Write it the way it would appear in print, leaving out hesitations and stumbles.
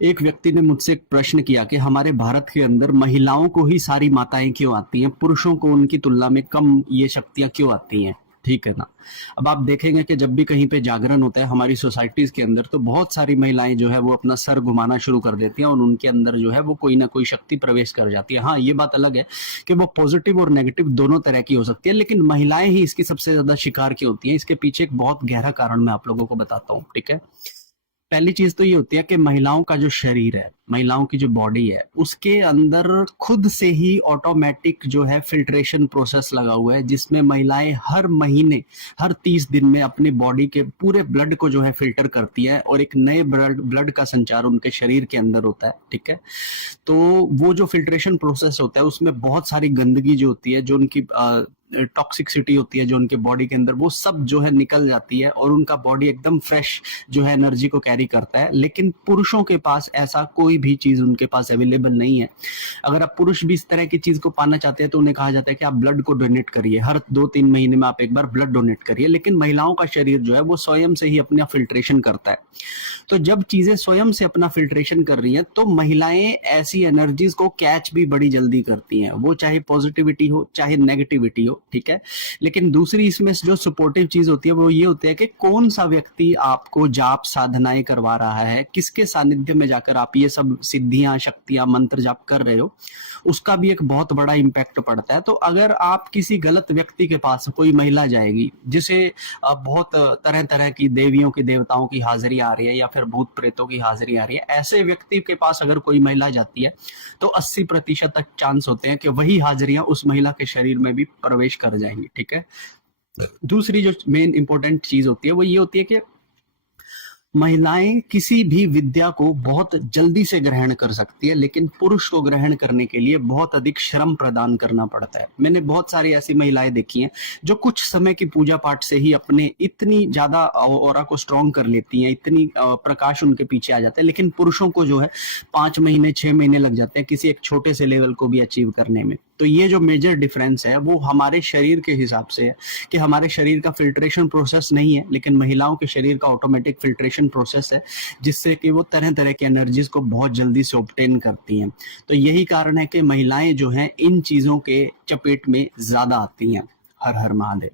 एक व्यक्ति ने मुझसे एक प्रश्न किया कि हमारे भारत के अंदर महिलाओं को ही सारी माताएं क्यों आती हैं, पुरुषों को उनकी तुलना में कम ये शक्तियां क्यों आती हैं। ठीक है ना। अब आप देखेंगे कि जब भी कहीं पे जागरण होता है हमारी सोसाइटीज के अंदर, तो बहुत सारी महिलाएं जो है वो अपना सर घुमाना शुरू कर देती हैं और उनके अंदर जो है वो कोई ना कोई शक्ति प्रवेश कर जाती है। हाँ, ये बात अलग है कि वो पॉजिटिव और नेगेटिव दोनों तरह की हो सकती है, लेकिन महिलाएं ही इसकी सबसे ज्यादा शिकार की होती हैं। इसके पीछे एक बहुत गहरा कारण मैं आप लोगों को बताता हूँ। ठीक है। पहली चीज तो ये होती है कि महिलाओं का जो शरीर है, महिलाओं की जो बॉडी है, उसके अंदर खुद से ही ऑटोमेटिक जो है फिल्ट्रेशन प्रोसेस लगा हुआ है, जिसमें महिलाएं हर महीने, हर 30 दिन में अपनी बॉडी के पूरे ब्लड को जो है फिल्टर करती है और एक नए ब्लड का संचार उनके शरीर के अंदर होता है। ठीक है। तो वो जो फिल्ट्रेशन प्रोसेस होता है उसमें बहुत सारी गंदगी जो होती है, जो उनकी टॉक्सिसिटी होती है जो उनके बॉडी के अंदर, वो सब जो है निकल जाती है और उनका बॉडी एकदम फ्रेश जो है एनर्जी को कैरी करता है। लेकिन पुरुषों के पास ऐसा कोई भी चीज उनके पास अवेलेबल नहीं है। अगर आप पुरुष भी इस तरह की चीज को पाना चाहते हैं तो उन्हें कहा जाता है कि आप ब्लड को डोनेट करिए, हर 2-3 महीने में आप एक बार ब्लड डोनेट करिए। लेकिन महिलाओं का शरीर जो है वो स्वयं से ही अपना फिल्ट्रेशन करता है। तो जब चीजें स्वयं से अपना फिल्ट्रेशन कर रही हैं तो महिलाएं ऐसी एनर्जीज को कैच भी बड़ी जल्दी करती हैं, वो चाहे पॉजिटिविटी हो चाहे नेगेटिविटी हो। ठीक है। लेकिन दूसरी इसमें जो सपोर्टिव चीज होती है वो ये होती है कि कौन सा व्यक्ति आपको जाप साधनाएं करवा रहा है, किसके सानिध्य में जाकर आप ये सब सिद्धियां, शक्तियां, मंत्र जाप कर रहे हो, उसका भी एक बहुत बड़ा इम्पैक्ट पड़ता है। तो अगर आप किसी गलत व्यक्ति के पास कोई महिला जाएगी जिसे बहुत तरह तरह की देवियों की देवताओं की हाजिरी आ रही है या फिर भूत प्रेतों की हाजिरी आ रही है, ऐसे व्यक्ति के पास अगर कोई महिला जाती है तो 80% तक चांस होते हैं कि वही हाजिरियां उस महिला के शरीर में भी प्रवेश कर जाएंगी। ठीक है। दूसरी जो मेन इंपॉर्टेंट चीज होती है वो ये होती है कि महिलाएं किसी भी विद्या को बहुत जल्दी से ग्रहण कर सकती है, लेकिन पुरुष को ग्रहण करने के लिए बहुत अधिक श्रम प्रदान करना पड़ता है। मैंने बहुत सारी ऐसी महिलाएं देखी हैं जो कुछ समय की पूजा पाठ से ही अपने इतनी ज्यादा ऑरा को स्ट्रॉन्ग कर लेती हैं, इतनी प्रकाश उनके पीछे आ जाता है। लेकिन पुरुषों को जो है 5 महीने 6 महीने लग जाते हैं किसी एक छोटे से लेवल को भी अचीव करने में। तो ये जो मेजर डिफरेंस है वो हमारे शरीर के हिसाब से है कि हमारे शरीर का फिल्ट्रेशन प्रोसेस नहीं है, लेकिन महिलाओं के शरीर का ऑटोमेटिक फिल्ट्रेशन प्रोसेस है, जिससे कि वो तरह तरह की एनर्जीज को बहुत जल्दी से ऑब्टेन करती हैं। तो यही कारण है कि महिलाएं जो हैं इन चीजों के चपेट में ज्यादा आती हैं। हर हर महादेव।